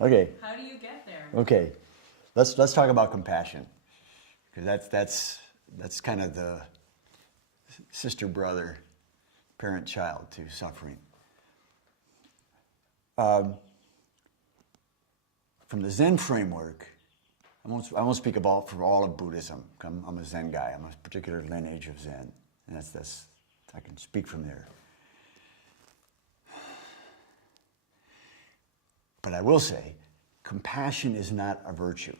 Okay. How do you get there? Okay. Let's talk about compassion, because that's kind of the sister brother, parent child to suffering. From the Zen framework, I won't speak about for all of Buddhism. I'm a Zen guy. I'm a particular lineage of Zen, and that's I can speak from there. But I will say, compassion is not a virtue.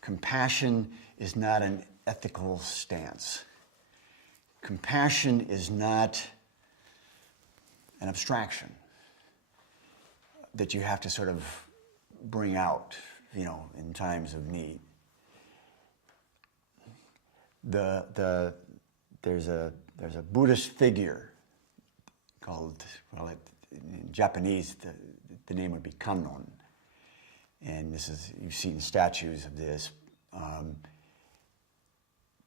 Compassion is not an ethical stance. Compassion is not an abstraction that you have to sort of bring out, in times of need. There's a Buddhist figure called, in Japanese, the name would be Kannon. And you've seen statues of this.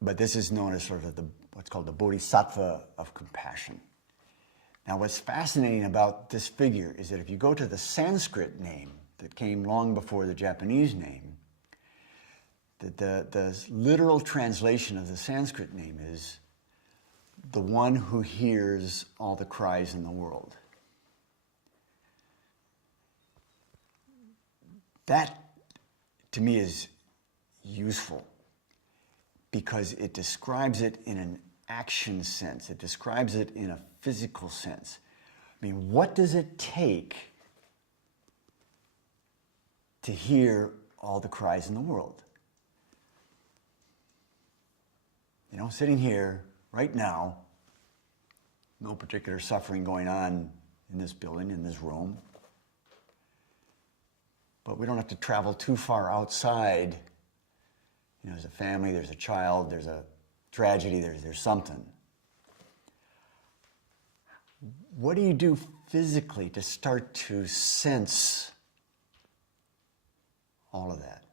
But this is known as sort of what's called the Bodhisattva of compassion. Now, what's fascinating about this figure is that if you go to the Sanskrit name that came long before the Japanese name, that the literal translation of the Sanskrit name is the one who hears all the cries in the world. That, to me, is useful because it describes it in an action sense. It describes it in a physical sense. I mean, what does it take to hear all the cries in the world? Sitting here right now, no particular suffering going on in this building, in this room. But we don't have to travel too far outside. There's a family, there's a child, there's a tragedy, there's something. What do you do physically to start to sense all of that?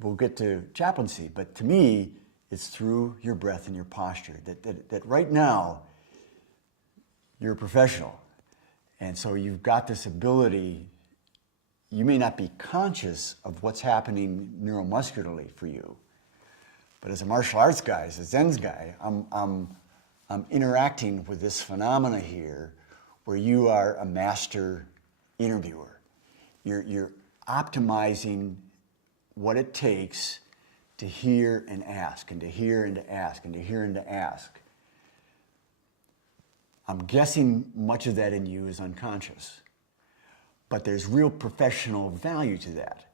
We'll get to chaplaincy, but to me, it's through your breath and your posture. That right now, you're a professional. And so you've got this ability. You may not be conscious of what's happening neuromuscularly for you, but as a martial arts guy, as a Zen guy, I'm interacting with this phenomena here where you are a master interviewer. You're optimizing what it takes to hear and ask, and to hear and to ask, and to hear and to ask. I'm guessing much of that in you is unconscious, but there's real professional value to that.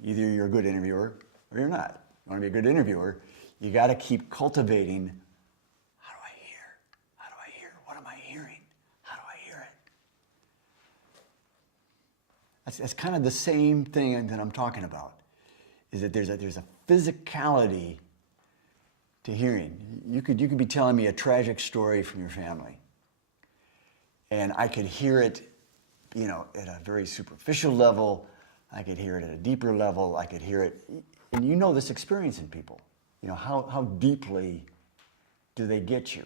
Either you're a good interviewer or you're not. You want to be a good interviewer, you got to keep cultivating, how do I hear? How do I hear? What am I hearing? How do I hear it? That's kind of the same thing that I'm talking about, is that there's a physicality to hearing. You could be telling me a tragic story from your family, and I could hear it, at a very superficial level. I could hear it at a deeper level. I could hear it, and this experience in people. How deeply do they get you?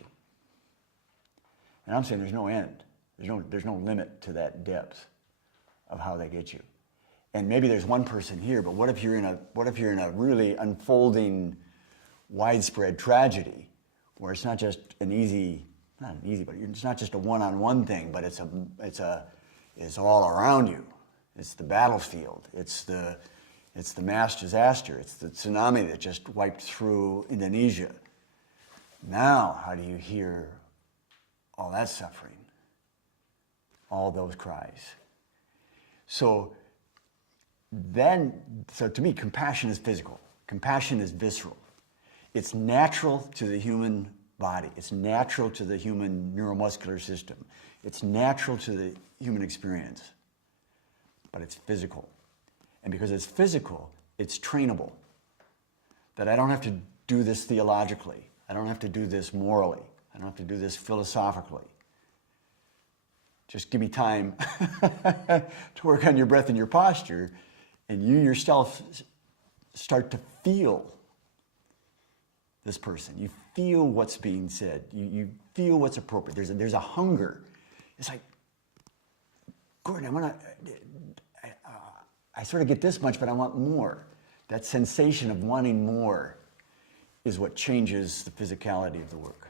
And I'm saying there's no end. There's no limit to that depth of how they get you. And maybe there's one person here, but what if you're in a really unfolding, widespread tragedy, where it's not just but it's not just a one-on-one thing, but it's all around you. It's the battlefield. It's the mass disaster. It's the tsunami that just wiped through Indonesia. Now, how do you hear all that suffering? All those cries. So to me, compassion is physical. Compassion is visceral. It's natural to the human body. It's natural to the human neuromuscular system. It's natural to the human experience. But it's physical. And because it's physical, it's trainable. That I don't have to do this theologically. I don't have to do this morally. I don't have to do this philosophically. Just give me time to work on your breath and your posture, and you yourself start to feel this person. You feel what's being said. You feel what's appropriate. There's a hunger it's like, Gordon, I sort of get this much, but I want more. That sensation of wanting more is what changes the physicality of the work.